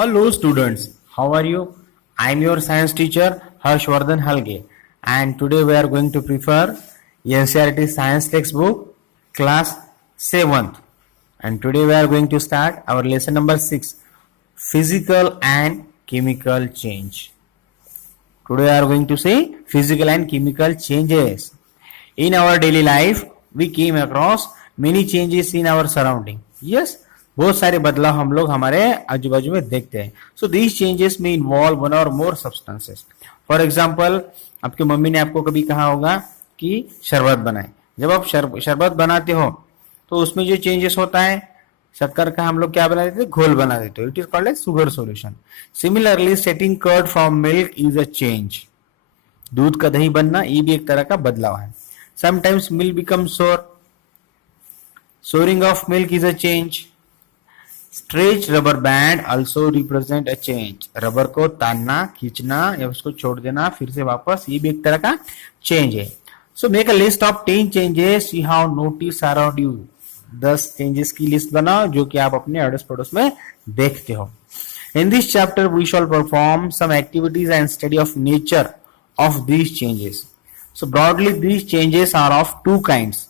Hello students, how are you? I am your science teacher Harshvardhan Halge, and today we are going to prefer NCERT science textbook class 7th, and today we are going to start our lesson number 6, physical and chemical change. Today we are going to see physical and chemical changes. In our daily life we came across many changes in our surrounding. Yes, बहुत सारे बदलाव हम लोग हमारे आजू बाजू में देखते हैं. सो दीज चेंजेस में इन्वॉल्व वन और मोर सब्सटेंसेस. फॉर एग्जाम्पल, आपकी मम्मी ने आपको कभी कहा होगा कि शरबत बनाए. जब आप शरबत बनाते हो तो उसमें जो चेंजेस होता है, शक्कर का हम लोग क्या बना देते हैं, घोल बना देते हो. It is called a sugar solution. Similarly setting curd from milk is a change. दूध का दही बनना ये भी एक तरह का बदलाव है. Sometimes milk become sour. Souring of milk is a change. Stretch rubber band also represent a change. Rubber को तानना, खींचना या उसको छोड़ देना फिर से वापस, ये भी एक तरह का चेंज है. So make a list of 10 changes you have notice around you. 10 changes की लिस्ट बनाओ जो कि आप अपने अड़ोस पड़ोस में देखते हो. In this chapter we shall perform some activities and study of nature of these changes. So broadly these changes are of two kinds.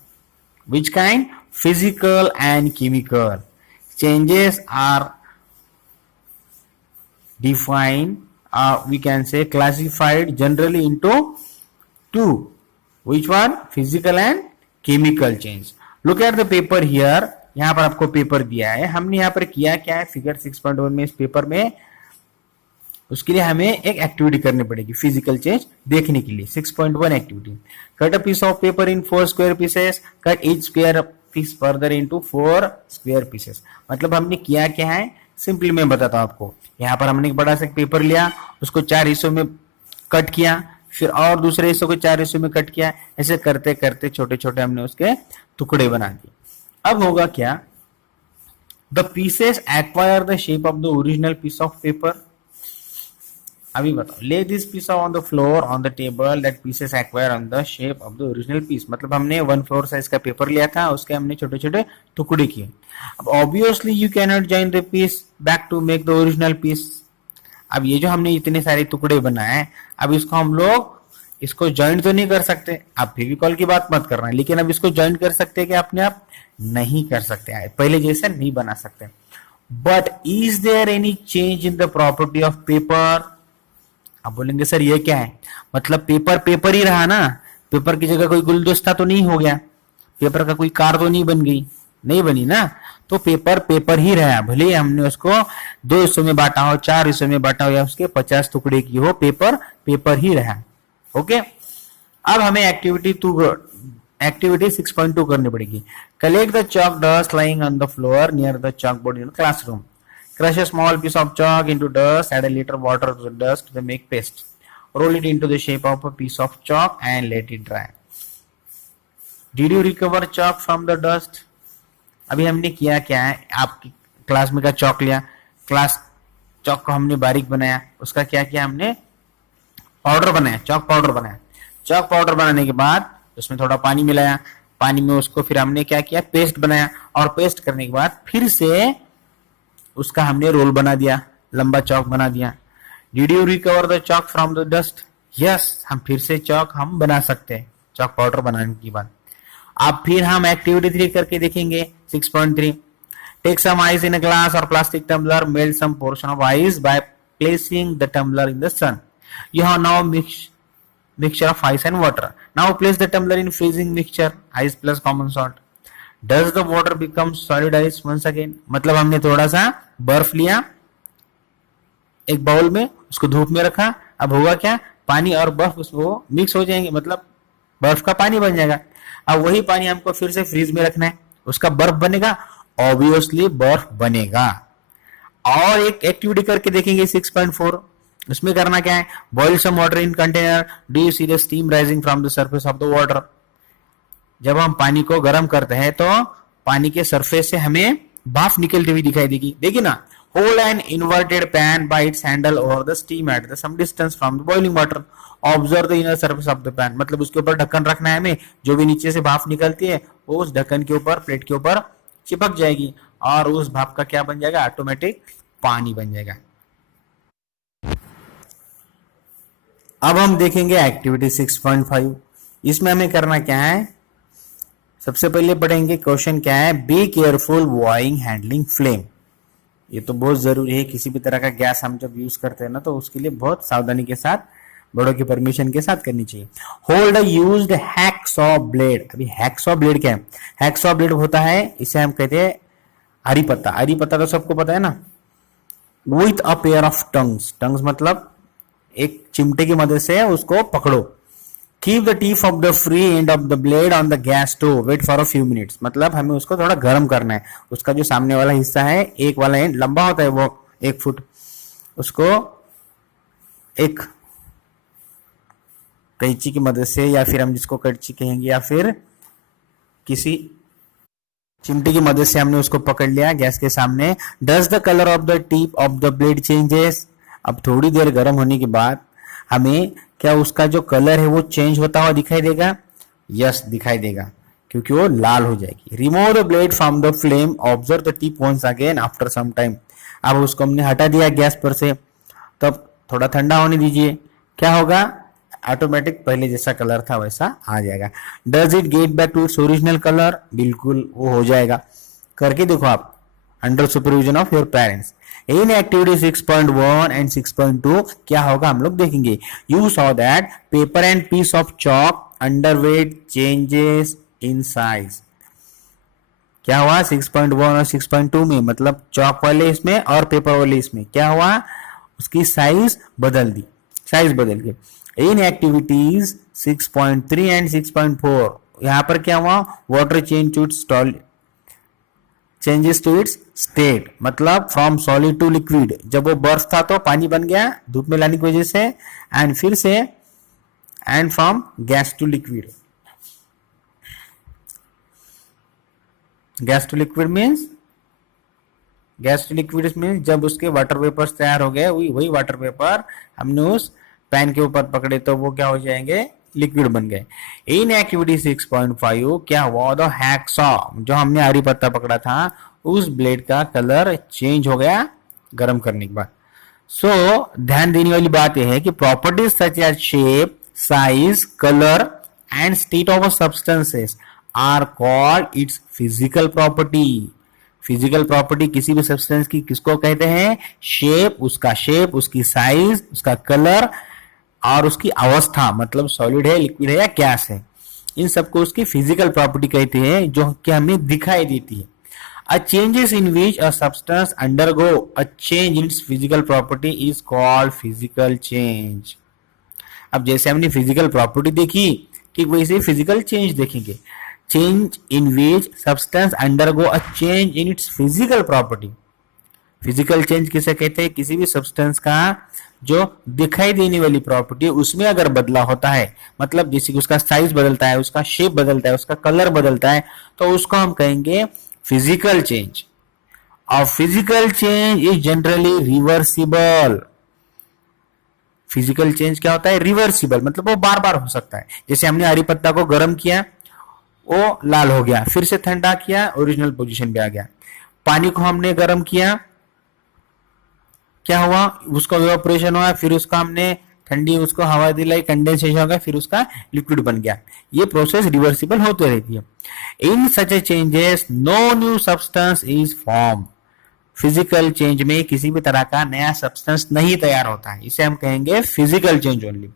Which kind? Physical and chemical. Changes are defined, we can say classified generally into two. Which one? Physical and chemical change. Look at the paper here. यहाँ पर आपको paper दिया है. हमने यहाँ पर किया क्या है, फिगर 6.1 में इस पेपर में उसके लिए हमें एक एक्टिविटी करनी पड़ेगी फिजिकल चेंज देखने के लिए. 6.1 activity. Cut a piece of paper in 4 square pieces. Cut each square piece further into 4 square pieces. मतलब हमने किया क्या है, सिंपली मैं बताता हूं आपको. यहाँ पर हमने एक बड़ा सा पेपर लिया, उसको 4 हिस्सों में कट किया, फिर और दूसरे हिस्सों को 4 हिस्सों में कट किया. ऐसे करते करते छोटे छोटे हमने उसके टुकड़े बना दिए. अब होगा क्या, the pieces acquire the shape of the original piece of paper. अभी बताओ, lay this piece on the floor on the table that pieces acquire on the shape of the original piece. मतलब हमने 1 फ्लोर साइज का paper लिया था, उसके हमने छोटे छोटे टुकड़े किए. अब obviously you can not join the piece back to make the original piece. अब ये जो हमने इतने सारे टुकड़े बनाए, अब इसको हम लोग इसको ज्वाइंट तो नहीं कर सकते. आप फेविकॉल की बात मत करना, लेकिन अब इसको ज्वाइंट कर सकते कि अपने आप नहीं कर सकते, पहले जैसे नहीं बना सकते. But is there any change in the property of paper. आप बोलेंगे सर ये क्या है, मतलब पेपर पेपर ही रहा ना, पेपर की जगह कोई गुलदस्ता तो नहीं हो गया, पेपर का कोई कार तो नहीं बन गई, नहीं बनी ना. तो पेपर पेपर ही रहा, भले हमने उसको 2 हिस्सों में बांटा हो, 4 हिस्सों में बांटा हो या उसके 50 टुकड़े की हो, पेपर पेपर ही रहा. ओके. अब हमें एक्टिविटी 6.2 करनी पड़ेगी. Collect the chalk dust lying on the floor near the chalk board in classroom. Crush a small piece of chalk into dust, add a little water to the dust to make paste. Roll it into the shape of a piece of chalk and let it dry. Did you recover chalk from the dust? अभी हमने किया क्या है, आपकी class में का चौक लिया, class चौक को हमने बारीक बनाया, उसका क्या किया, हमने पाउडर बनाया, चौक पाउडर बनाया. चौक पाउडर बनाने के बाद उसमें थोड़ा पानी मिलाया, पानी में उसको फिर हमने क्या किया, पेस्ट बनाया, और पेस्ट करने के बाद फिर से उसका हमने रोल बना दिया, लंबा चौक बना दिया. Did you recover the Chowk from the dust. Yes, हम फिर से चौक हम बना सकते हैं चौक पाउडर बनाने के बाद. अब फिर हम एक्टिविटी 3 करके देखेंगे. 6.3. Take some ice in a glass और plastic tumbler. Melt some portion of ice by placing the tumbler in the sun. You have now mixture of ice and water. Now place the tumbler in freezing mixture, ice plus common salt. Does the water become solid ice once again? मतलब हमने थोड़ा सा बर्फ लिया एक bowl में, उसको धूप में रखा. अब होगा क्या, पानी और बर्फ उसको मिक्स हो जाएंगे, मतलब बर्फ का पानी बन जाएगा. अब वही पानी हमको फिर से फ्रीज में रखना है, उसका बर्फ बनेगा, ऑब्वियसली बर्फ बनेगा. और एक एक्टिविटी करके देखेंगे 6.4. उसमें करना क्या है, boil some water in container. Do you see the steam rising from the surface of the water. जब हम पानी को गर्म करते हैं तो पानी के सरफेस से हमें भाप निकलती हुई दिखाई देगी, देखिए ना. Hold an inverted pan by its handle over the steam at the some distance from the boiling water. Observe the inner surface of the pan. मतलब उसके ऊपर ढक्कन रखना है हमें, जो भी नीचे से भाप निकलती है वो उस ढक्कन के ऊपर, प्लेट के ऊपर चिपक जाएगी, और उस भाप का क्या बन जाएगा, ऑटोमेटिक पानी बन जाएगा. अब हम देखेंगे एक्टिविटी 6.5। इसमें हमें करना क्या है, सबसे पहले पढ़ेंगे क्वेश्चन क्या है, be careful while handling flame. ये तो बहुत जरूरी है, किसी भी तरह का गैस हम जब यूज करते हैं ना तो उसके लिए बहुत सावधानी के साथ, बड़ों की परमिशन के साथ करनी चाहिए। Hold a used hacksaw blade. अभी हैक्सॉ ब्लेड क्या है, हैक्सॉ ब्लेड होता है, इसे हम कहते हैं हरी पत्ता। हरी पत्ता तो सबको पता है ना। With a pair of tongs, tongs मतलब एक चिमटे की मदद से उसको पकड़ो। Keep the tip of the free end of the blade on the gas stove, wait for a few minutes. मतलब हमें उसको थोड़ा गर्म करना है। उसका जो सामने वाला हिस्सा है, एक वाला एंड लंबा होता है, वो 1 फुट, उसको एक कैंची की मदद से, या फिर हम जिसको कैंची कहेंगे, या फिर किसी चिमटी की मदद से हमने उसको पकड़ लिया गैस के सामने। Does the colour of the tip of the blade changes. अब थोड़ी देर गर्म होने के बाद हमें क्या उसका जो कलर है वो चेंज होता हुआ दिखाई देगा? यस, दिखाई देगा, क्योंकि वो लाल हो जाएगी। Remove the blade from the flame, observe the tip once again after some time. अब उसको हमने हटा दिया गैस पर से, तब थोड़ा ठंडा होने दीजिए, क्या होगा? ऑटोमेटिक पहले जैसा कलर था वैसा आ जाएगा। Does it get back to its original colour? बिल्कुल वो हो जाएगा, करके देखो आप, under supervision of your parents. In activity 6.1 and 6.2 क्या होगा हम लोग देखेंगे। You saw that paper and piece of chalk underwent changes in size. क्या हुआ 6.1 और 6.2 में, मतलब चॉक वाले इसमें और पेपर वाले इसमें क्या हुआ, उसकी साइज बदल दी, साइज बदल गई। इन एक्टिविटीज 6.3 एंड 6.4 यहां पर क्या हुआ, water changes to its state, मतलब फ्रॉम सॉलिड टू लिक्विड। जब वो बर्फ था तो पानी बन गया धूप में लाने की वजह से, एंड फिर से and from gas to liquid. Gas to liquid means, gas to liquid means जब उसके वाटर वेपर्स तैयार हो गए, वही वाटर वेपर हमने उस पैन के ऊपर पकड़े तो वो क्या हो जाएंगे, लिक्विड बन गए। इन एक्टिविटी 6.5 क्या हुआ, द हैक्सॉ, जो हमने हरी पत्ता पकड़ा था, उस ब्लेड का कलर चेंज हो गया गर्म करने के बाद। सो ध्यान देने वाली बात यह है कि properties such as shape, size, colour and state of substances are called its physical property. Physical property किसी भी सब्सटेंस की किसको कहते हैं? शेप, उसका शेप, उसकी साइज, उसका कलर और उसकी अवस्था, मतलब सॉलिड है, लिक्विड है या गैस है, इन सबको उसकी फिजिकल प्रॉपर्टी कहते हैं, जो कि हमें दिखाई देती है। A changes in which a substance undergo a change in its physical property is called physical change. अब जैसे हमने फिजिकल प्रॉपर्टी देखी, ठीक वैसे फिजिकल चेंज देखेंगे। Change in which substance undergo a change in its physical property. Physical change किसे कहते हैं? किसी भी सब्सटेंस का जो दिखाई देने वाली प्रॉपर्टी है उसमें अगर बदलाव होता है, मतलब जैसे कि उसका साइज बदलता है, उसका शेप बदलता है, उसका कलर बदलता है, तो उसको हम कहेंगे फिजिकल चेंज। और physical change is generally reversible. Physical change क्या होता है? रिवर्सिबल, मतलब वो बार बार हो सकता है। जैसे हमने हरी पत्ता को गर्म किया, वो लाल हो गया, फिर से ठंडा किया, ओरिजिनल पोजीशन पे आ गया। पानी को हमने गर्म किया, क्या हुआ, उसका इवेपोरेशन हुआ, फिर उसका हमने ठंडी उसको हवा दिलाई, कंडेंसेशन हो गया, फिर उसका लिक्विड बन गया। ये प्रोसेस रिवर्सिबल होते रहती है। In such a changes no new substance is form. Physical change में किसी भी तरह का नया सब्सटेंस नहीं तैयार होता है, इसे हम कहेंगे physical change only.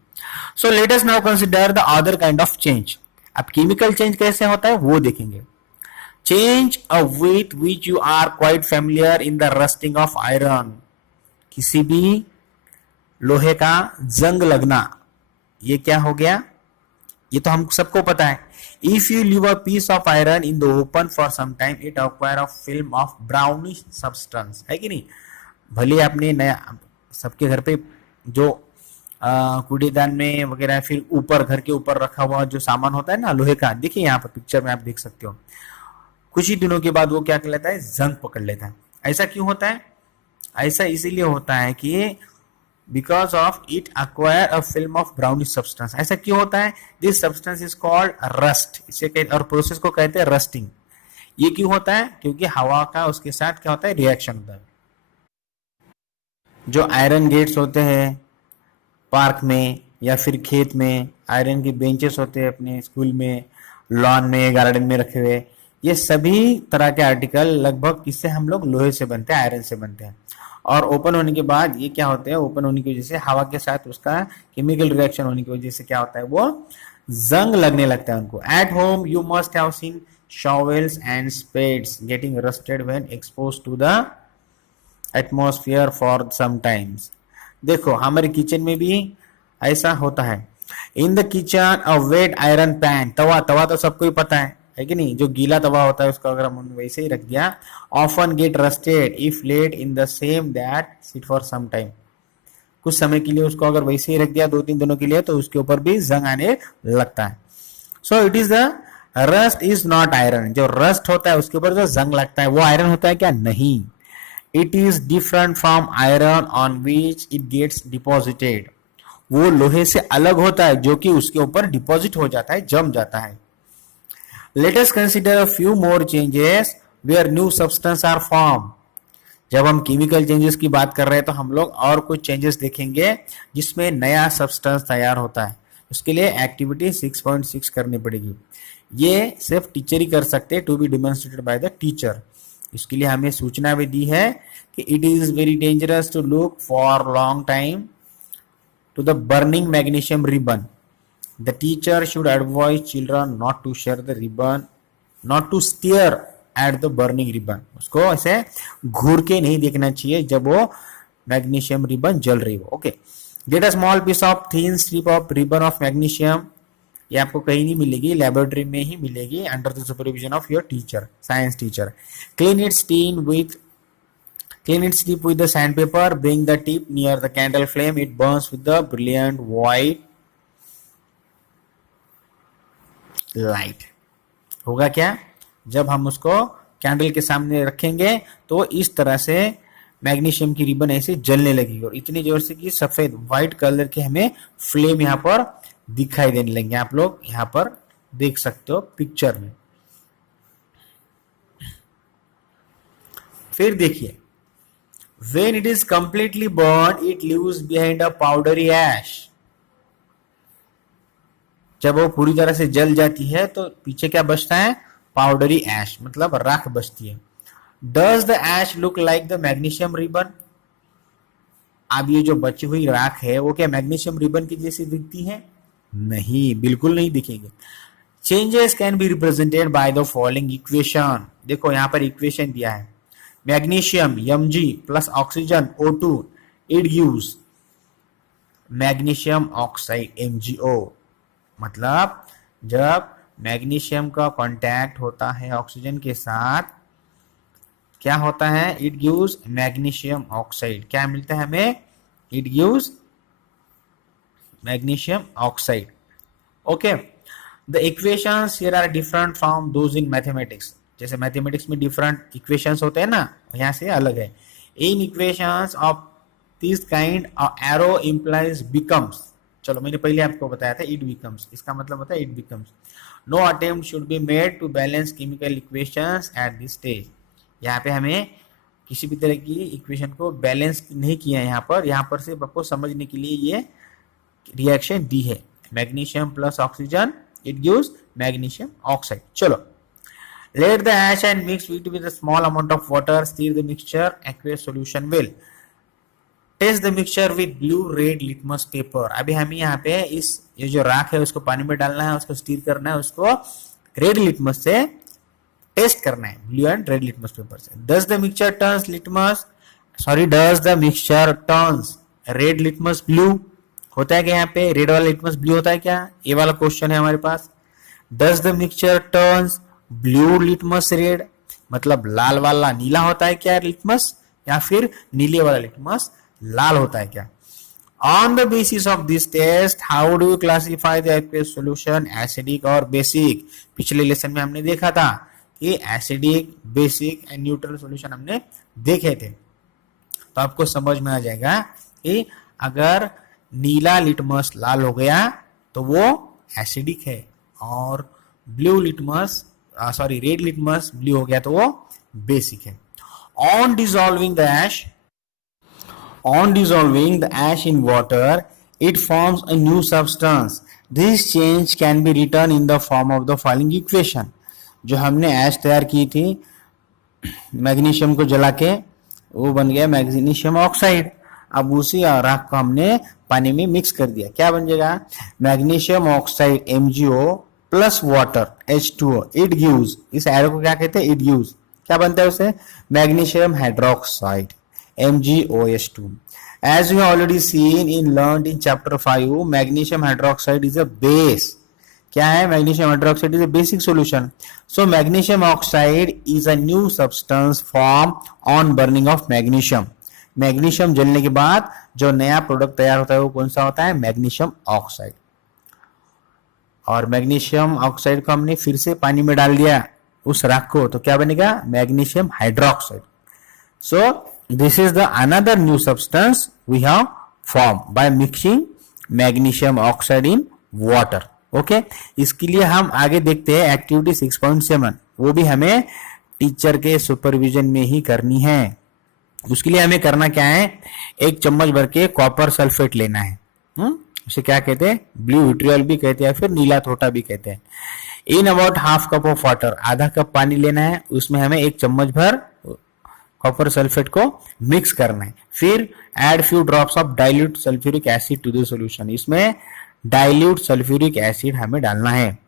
So let us now consider the other kind of change. अब केमिकल चेंज कैसे होता है वो देखेंगे। Change with which you are quite familiar in the rusting of iron. किसी भी लोहे का जंग लगना, ये क्या हो गया, ये तो हम सबको पता है। If you leave a piece of iron in the open for some time it acquire a film of brownish substance, है कि नहीं। भले आपने नया, सबके घर पे जो कूड़ेदान में वगैरह, फिर ऊपर घर के ऊपर रखा हुआ जो सामान होता है ना लोहे का, देखिए यहाँ पर पिक्चर में आप देख सकते हो, कुछ ही दिनों के बाद वो क्या कर लेता है, जंग पकड़ लेता है। ऐसा क्यों होता है? ऐसा इसीलिए होता है कि because of it acquire a film of brownish substance. ऐसा क्यों होता है? This substance is called rust, इसे और प्रोसेस को कहते हैं रस्टिंग। ये क्यों होता है? क्योंकि हवा का उसके साथ क्या होता है, रिएक्शन होता है। जो आयरन गेट्स होते हैं पार्क में या फिर खेत में आयरन के बेंचेस होते हैं अपने स्कूल में, लॉन में, गार्डन में रखे हुए, ये सभी तरह के आर्टिकल लगभग किससे हम लोग लोहे से बनते हैं, आयरन से बनते हैं। और ओपन होने के बाद ये क्या होते हैं, ओपन होने की वजह से हवा के साथ उसका केमिकल रिएक्शन होने की वजह से क्या होता है, वो जंग लगने लगता है उनको। At home you must have seen shovels and spades getting rusted when exposed to the atmosphere for some times। देखो हमारे किचन में भी ऐसा होता है। In the kitchen a wet iron pan, तवा, तवा तो सबको ही पता है कि नहीं, जो गीला तवा होता है उसको अगर हम वैसे ही रख दिया, often get rusted if let in the same that sit for some time, कुछ समय के लिए उसको अगर वैसे ही रख दिया 2-3 दिनों के लिए, तो उसके ऊपर भी जंग आने लगता है। So it is the rust is not iron, जो रस्ट होता है उसके ऊपर जो जंग लगता है वो आयरन होता है क्या, नहीं। It is different from iron on which it gets deposited, वो लोहे से अलग होता है जो कि उसके ऊपर डिपॉजिट हो जाता है, जम जाता है। Let us consider a few more changes where new substance are form. जब हम केमिकल चेंजेस की बात कर रहे हैं तो हम लोग और कुछ चेंजेस देखेंगे जिसमें नया सब्सटेंस तैयार होता है। उसके लिए एक्टिविटी 6.6 करनी पड़ेगी। ये सिर्फ टीचर ही कर सकते हैं, to be demonstrated by the teacher. इसके लिए हमें सूचना भी दी है कि it is very dangerous to look for long time to the burning magnesium ribbon. The teacher should advise children not to share the ribbon, not to stare at the burning ribbon. उसको ऐसे घूर के नहीं देखना चाहिए जब वो magnesium ribbon जल रही हो। Okay, get a small piece of thin strip of ribbon of magnesium. ये आपको कहीं नहीं मिलेगी, लेबोरेटरी में ही मिलेगी, under the supervision of your teacher, science teacher. Clean it strip with the sand paper, bring the tip near the candle flame, it burns with the brilliant white light. होगा क्या, जब हम उसको कैंडल के सामने रखेंगे तो इस तरह से मैग्नीशियम की रिबन ऐसे जलने लगेगी और इतनी जोर से कि सफेद व्हाइट कलर के हमें फ्लेम यहाँ पर दिखाई देने लगेंगे। आप लोग यहाँ पर देख सकते हो पिक्चर में। फिर देखिए, when it is completely burned it leaves behind a powdery ash। जब वो पूरी तरह से जल जाती है तो पीछे क्या बचता है, पाउडरी एश, मतलब राख बचती है। Does the ash look like the magnesium ribbon. अब ये जो बची हुई राख है वो क्या मैग्नीशियम रिबन की जैसी दिखती है, नहीं, बिल्कुल नहीं दिखेगी। Changes can be represented by the following equation. देखो यहाँ पर इक्वेशन दिया है, magnesium Mg plus oxygen O2 it gives magnesium oxide MgO। मतलब जब मैग्नीशियम का कांटेक्ट होता है ऑक्सीजन के साथ, क्या होता है, इट गिव्स मैग्नीशियम ऑक्साइड। क्या मिलता है हमें, it gives magnesium oxide. Okay, the equations here are different from those in mathematics. जैसे मैथमेटिक्स में डिफरेंट इक्वेशंस होते हैं ना, यहाँ से अलग है। In equations of this kind arrow implies becomes. चलो मैंने पहले आपको बताया था, इट बिकम्स, इसका मतलब होता है it becomes. No attempt should be made to balance chemical equations at this stage. यहाँ पे हमें किसी भी तरह की इक्वेशन को बैलेंस नहीं किया है यहाँ पर सिर्फ आपको समझने के लिए ये रिएक्शन दी है। Magnesium plus oxygen it gives magnesium oxide. चलो, let the ash and mix it with a small amount of water, stir the mixture, aqueous solution will test the mixture with blue red litmus paper। अभी हमें यहाँ पे ये जो राख है उसको पानी में डालना है, उसको स्टीर करना है, उसको रेड लिटमस से टेस्ट करना है, blue and red litmus paper से। does the mixture turns red litmus blue। होता है क्या यहाँ पे, रेड वाला लिटमस ब्लू होता है क्या, ये वाला क्वेश्चन है हमारे पास। does the mixture turns blue litmus red, मतलब लाल वाला नीला होता है क्या लिटमस, या फिर नीले वाला लिटमस लाल होता है क्या। On the basis of this test how do you classify the aqueous solution, acidic और बेसिक। पिछले लेसन में हमने देखा था कि acidic, basic and neutral solution हमने देखे थे। तो आपको समझ में आ जाएगा कि अगर नीला लिटमस लाल हो गया तो वो एसिडिक है, और blue litmus red litmus blue हो गया तो वो बेसिक है। On dissolving the ash in water it forms a new substance. This change can be written in the form of the following equation. जो हमने ऐश तैयार की थी मैग्नीशियम को जला के, वो बन गया मैग्नीशियम ऑक्साइड. अब उसी राख को हमने पानी में मिक्स कर दिया, क्या बन जाएगा? Magnesium oxide MgO plus water H2O. It gives, इस एरो को क्या कहते हैं? It gives. क्या बनता है उसे? Magnesium hydroxide MgOH2. As we have already learned in chapter 5, magnesium hydroxide is a base. क्या है? magnesium hydroxide is a basic solution. So magnesium oxide is a new substance formed on burning of magnesium. Magnesium जलने के बाद जो नया product तैयार होता है वो कौन सा होता है? Magnesium oxide. और मैग्नीशियम ऑक्साइड को हमने फिर से पानी में डाल दिया उस राख को, तो क्या बनेगा? Magnesium hydroxide. So this is the another new substance we have formed by mixing magnesium oxide in water. Okay, इसके लिए हम आगे देखते हैं एक्टिविटी 6.7. वो भी हमें टीचर के सुपरविजन में ही करनी है. उसके लिए हमें करना क्या है? 1 चम्मच भर के कॉपर सल्फेट लेना है. उसे क्या कहते हैं? ब्लू विट्रियल भी कहते हैं, फिर नीला थोटा भी कहते हैं. In about half cup of water, आधा कप पानी लेना है. उसमें हमें 1 चम्मच भर कॉपर सल्फेट को मिक्स करना है. फिर add few drops of dilute sulphuric acid to the solution. इसमें डाइल्यूट सल्फ्यूरिक एसिड हमें डालना है.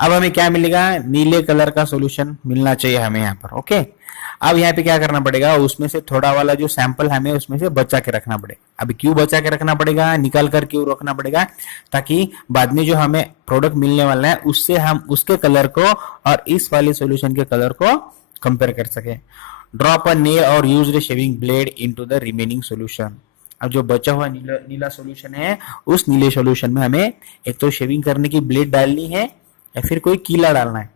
अब हमें क्या मिलेगा? नीले कलर का सॉल्यूशन मिलना चाहिए हमें यहाँ पर. ओके, अब यहाँ पे क्या करना पड़ेगा? उसमें से थोड़ा वाला जो सैंपल हमें उसमें से बचा के रखना पड़ेगा. अभी क्यों बचा के रखना पड़ेगा? निकाल कर क्यों रखना पड़ेगा? ताकि बाद में जो हमें प्रोडक्ट मिलने वाला है उससे हम उसके कलर को और इस वाले सॉल्यूशन के कलर को कंपेयर कर सके. ड्रॉप अ नेल और use shaving blade into the remaining solution. अब जो बचा हुआ नीला सॉल्यूशन है उस नीले सॉल्यूशन में हमें एक तो शेविंग करने की ब्लेड डालनी है या फिर कोई कीला डालना है.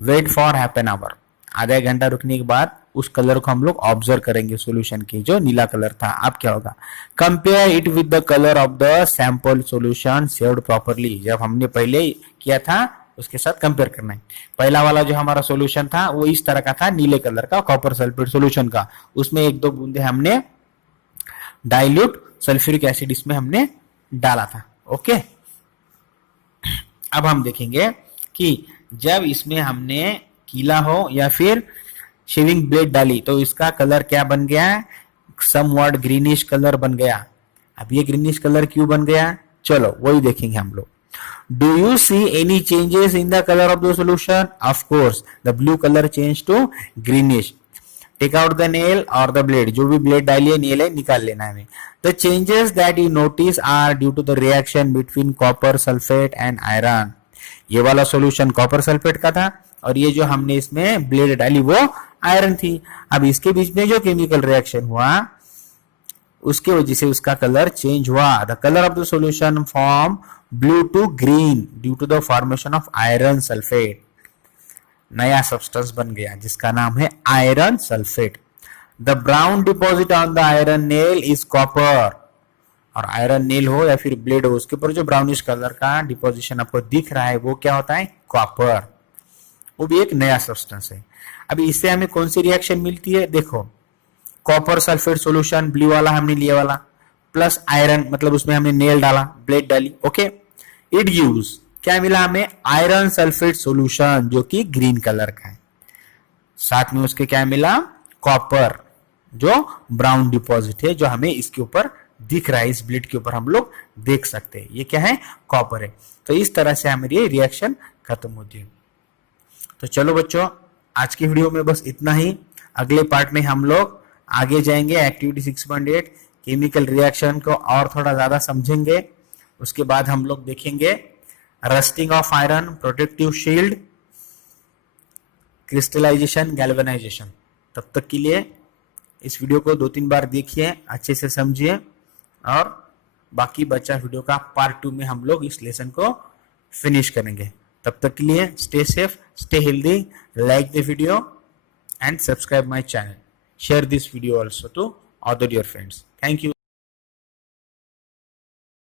Wait for half an hour. आधा घंटा रुकने के बाद उस कलर को हम लोग ऑब्जर्व करेंगे सॉल्यूशन की, जो नीला कलर था. अब क्या होगा? Compare it with the colour of the sample solution saved properly. जब हमने पहले किया था उसके साथ कंपेयर करना है. पहला वाला जो हमारा सॉल्यूशन था वो इस तरह का था, नीले कलर का कॉपर सल्फेट सॉल्यूशन का. उसमें 1-2 बूंदे हमने डाइल्यूट सल्फ्यूरिक एसिड इसमें हमने डाला था. ओके, अब हम देखेंगे कि जब इसमें हमने कीला हो या फिर शेविंग ब्लेड डाली तो इसका कलर क्या बन गया? समवॉट ग्रीनिश कलर बन गया. अब ये ग्रीनिश कलर क्यों बन गया? चलो वही देखेंगे हम लोग. Do you see any changes in the color of the solution? Of course, the blue color changed to greenish. Take out the nail or the blade. जो भी blade डाली है, nail है, निकाल लेना है हमें. The changes that you notice are due to the reaction between copper sulfate and iron. ये वाला solution copper sulfate का था और ये जो हमने इसमें blade डाली वो iron थी. अब इसके बीच में जो chemical reaction हुआ उसके वजह से उसका कलर चेंज हुआ. The color of the solution form blue to green due to the formation of iron sulfate. नया सब्सटेंस बन गया जिसका नाम है iron sulphate. The brown deposit on the iron nail is copper. और आयरन नेल हो या फिर ब्लेड हो उसके ऊपर जो ब्राउनिश कलर का डिपोजिशन आपको दिख रहा है वो क्या होता है? कॉपर. वो भी एक नया सब्सटेंस है. अभी इससे हमें कौन सी रिएक्शन मिलती है? देखो, कॉपर सल्फेट सॉल्यूशन ब्लू वाला हमने लिया वाला प्लस आयरन, मतलब उसमें हमने नेल डाला, ब्लेड डाली. ओके, इट गिव्स क्या मिला हमें? आयरन सल्फेट सॉल्यूशन जो कि ग्रीन कलर का है. साथ में उसके क्या मिला? कॉपर जो ब्राउन डिपॉजिट है जो हमें इसके ऊपर दिख रहा है, इस ब्लेड के ऊपर हम लोग देख सकते हैं. ये क्या है? कॉपर है. तो इस तरह से हमारी ये रिएक्शन खत्म होती है. तो चलो बच्चों, आज की वीडियो में बस इतना ही. अगले पार्ट में हम लोग आगे जाएंगे एक्टिविटी 6.8 केमिकल रिएक्शन को और थोड़ा ज्यादा समझेंगे. उसके बाद हम लोग देखेंगे rusting of iron, protective shield, crystallisation, galvanisation. तब तक के लिए इस वीडियो को 2-3 बार देखिए, अच्छे से समझिए और बाकी बचा वीडियो का पार्ट 2 में हम लोग इस लेसन को फिनिश करेंगे. तब तक के लिए stay safe, stay healthy, like the video and subscribe my channel. Share this video also to other dear friends. Thank you.